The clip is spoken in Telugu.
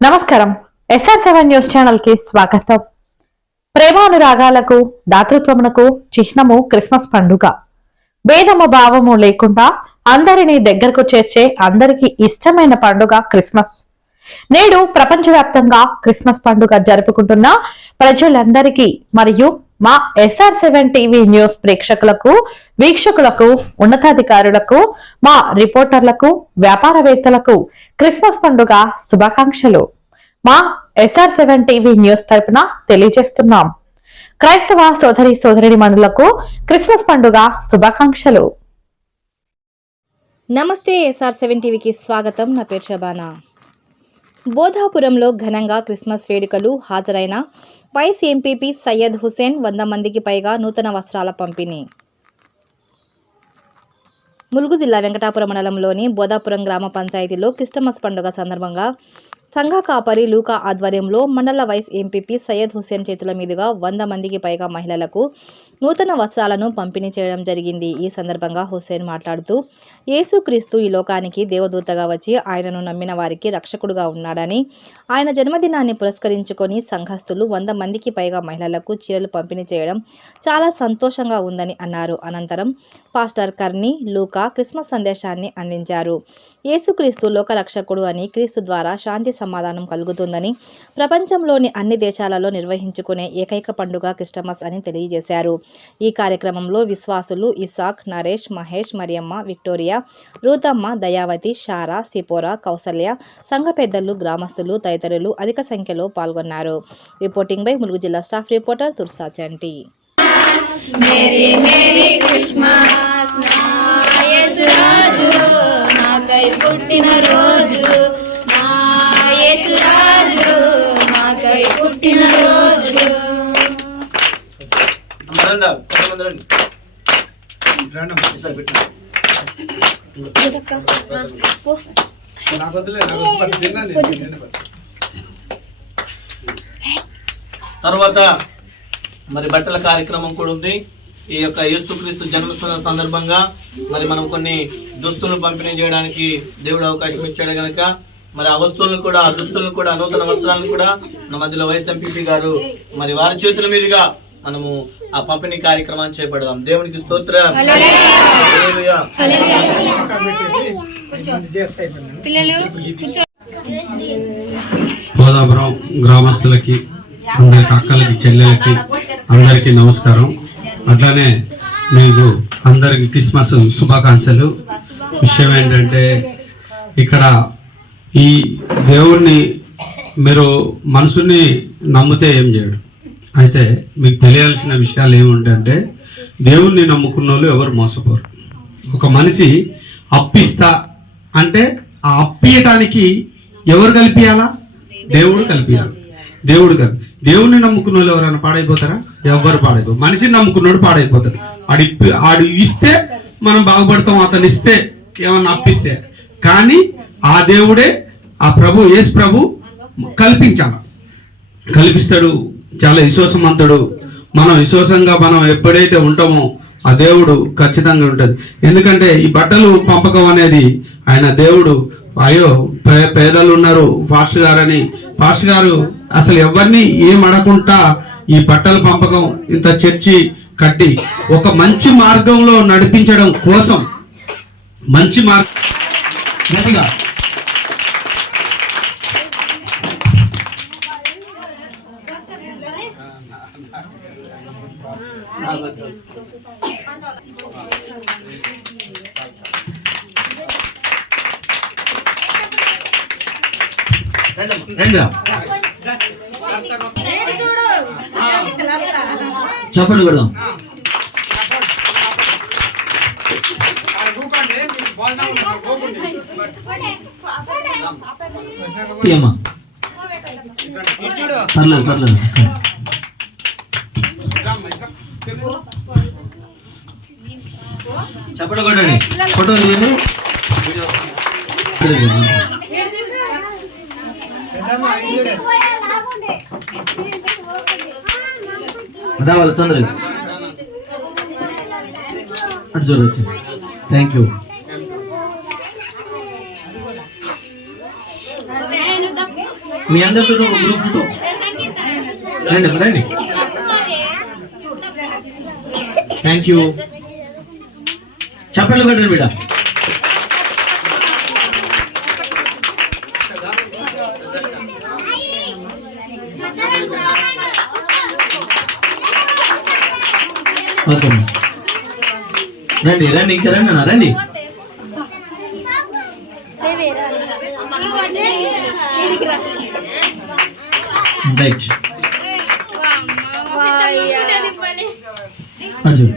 నమస్కారం. SR7 న్యూస్ ఛానల్ కి స్వాగతం. ప్రేమానురాగాలకు దాతృత్వమునకు చిహ్నము క్రిస్మస్ పండుగ. భేదము భావము లేకుండా అందరినీ దగ్గరకు చేర్చే అందరికీ ఇష్టమైన పండుగ క్రిస్మస్. నేడు ప్రపంచవ్యాప్తంగా క్రిస్మస్ పండుగ జరుపుకుంటున్న ప్రజలందరికీ మరియు మా SR7 టీవీ న్యూస్ ప్రేక్షకులకు, వీక్షకులకు, ఉన్నతాధికారులకు, మా రిపోర్టర్లకు, వ్యాపారవేత్తలకు క్రిస్మస్ పండుగ శుభాకాంక్షలు మా SR7 టీవీ న్యూస్ తరపున తెలియజేస్తున్నాం. క్రైస్తవ సోదరీమణులకు క్రిస్మస్ పండుగ శుభాకాంక్షలు. నమస్తే. SR7 టీవీకి స్వాగతం. నా పేరు శబానా. బోధాపురంలో ఘనంగా క్రిస్మస్ వేడుకలు హాజరైన వైస్ ఎంపీపీ సయ్యద్ హుసేన్ 100 మందికి పైగా నూతన వస్త్రాల పంపిణీ. ములుగు జిల్లా వెంకటాపురం మండలంలోని బోధాపురం గ్రామ పంచాయతీలో క్రిస్టమస్ పండుగ సందర్భంగా సంఘ కాపరి లూకా ఆధ్వర్యంలో మండల వైస్ ఎంపీపీ సయ్యద్ హుసేన్ చేతుల మీదుగా 100 మందికి పైగా మహిళలకు నూతన వస్త్రాలను పంపిణీ చేయడం జరిగింది. ఈ సందర్భంగా హుసేన్ మాట్లాడుతూ, యేసుక్రీస్తు ఈ లోకానికి దేవదూతగా వచ్చి ఆయనను నమ్మిన వారికి రక్షకుడుగా ఉన్నాడని, ఆయన జన్మదినాన్ని పురస్కరించుకొని సంఘస్థులు 100 మందికి పైగా మహిళలకు చీరలు పంపిణీ చేయడం చాలా సంతోషంగా ఉందని అన్నారు. అనంతరం పాస్టర్ కర్నీ లూకా క్రిస్మస్ సందేశాన్ని అందించారు. యేసుక్రీస్తు లోకరక్షకుడు అని, క్రీస్తు ద్వారా శాంతి సమాధానం కలుగుతుందని, ప్రపంచంలోని అన్ని దేశాలలో నిర్వహించుకునే ఏకైక పండుగ క్రిస్టమస్ అని తెలియజేశారు. ఈ కార్యక్రమంలో విశ్వాసులు ఇసాక్, నరేష్, మహేష్, మరియమ్మ, విక్టోరియా, రూతమ్మ, దయావతి, షారా, సిపోరా, కౌసల్య, సంఘ పెద్దలు, గ్రామస్తులు తదితరులు అధిక సంఖ్యలో పాల్గొన్నారు. రిపోర్టింగ్ బై ములుగు జిల్లా స్టాఫ్ రిపోర్టర్ తుర్సా చంటి. మేరీ మేరీ క్రిస్మస్ నా యేసు రాజు నాకై పుట్టిన రోజు, నా యేసు రాజు నాకై పుట్టిన రోజు. తర్వాత మరి బట్టల కార్యక్రమం కూడా ఉంది. ఈ యొక్క యేసుక్రీస్తు జన్మదిన సందర్భంగా మరి మనం కొన్ని దుస్తులను పంపిణీ చేయడానికి దేవుడు అవకాశం ఇచ్చాడు కనుక మరి ఆ వస్తువులను కూడా, ఆ దుస్తులను కూడా, నూతన వస్త్రాలను కూడా మన మధ్యలో వైస్ ఎంపీపీ గారు మరి వారి చేతుల మీదుగా మనము ఆ పంపిణీ కార్యక్రమాన్ని చేపడదాం. దేవునికి స్తోత్రం. బోధాపురం గ్రామస్తులకి, అందరికి అక్కలకి, చెల్లెలకి అందరికీ నమస్కారం. అట్లానే మీకు అందరికి క్రిస్మస్ శుభాకాంక్షలు. విషయం ఏంటంటే, ఇక్కడ ఈ దేవుణ్ణి మీరు మనసుని నమ్మితే ఏం చేయడు. అయితే మీకు తెలియాల్సిన విషయాలు ఏముంటాయంటే, దేవుణ్ణి నమ్ముకున్న వాళ్ళు ఎవరు మోసపోరు. ఒక మనిషి అప్పిస్తా అంటే ఆ అప్పియటానికి ఎవరు కలిపియాలా? దేవుడు కలిపియాలి. దేవుడిని నమ్ముకున్న వాళ్ళు ఎవరైనా పాడైపోతారా? ఎవరు పాడైపోరు. మనిషిని నమ్ముకున్నాడు పాడైపోతాడు. ఆడు ఇస్తే మనం బాగుపడతాం, అతను ఇస్తే ఏమన్నా అప్పిస్తే. కానీ ఆ దేవుడే, ఆ ప్రభు, యేసు ప్రభు కల్పిస్తాడు. చాలా విశ్వాసమంతుడు. మనం విశ్వాసంగా మనం ఎప్పుడైతే ఉంటామో ఆ దేవుడు ఖచ్చితంగా ఉంటుంది. ఎందుకంటే ఈ బట్టలు పంపకం అనేది ఆయన దేవుడు, అయ్యో పేదలు ఉన్నారు పాస్టర్ గారని, పాస్టర్ గారు అసలు ఎవరిని ఏం అడగకుండా ఈ బట్టల పంపకం ఇంత చర్చి కట్టి ఒక మంచి మార్గంలో నడిపించడం కోసం మంచి గట్టిగా చెప్పండి కొడదాం. ఏమా పర్లేదు. చెప్పండి కొట్టండి. ఫోటో తీయండి. రావాలి తొందరగా. అటు చూడవచ్చు. Thank you. మీ అందరితో ఒక గ్రూప్ ఫోటో. రండి రండి. Thank you. చప్పట్లు కొట్టండి బిడ్డ. ఓకే రండి రండి ఇంకా రండి అన్న రండి. రైట్ అర్జున్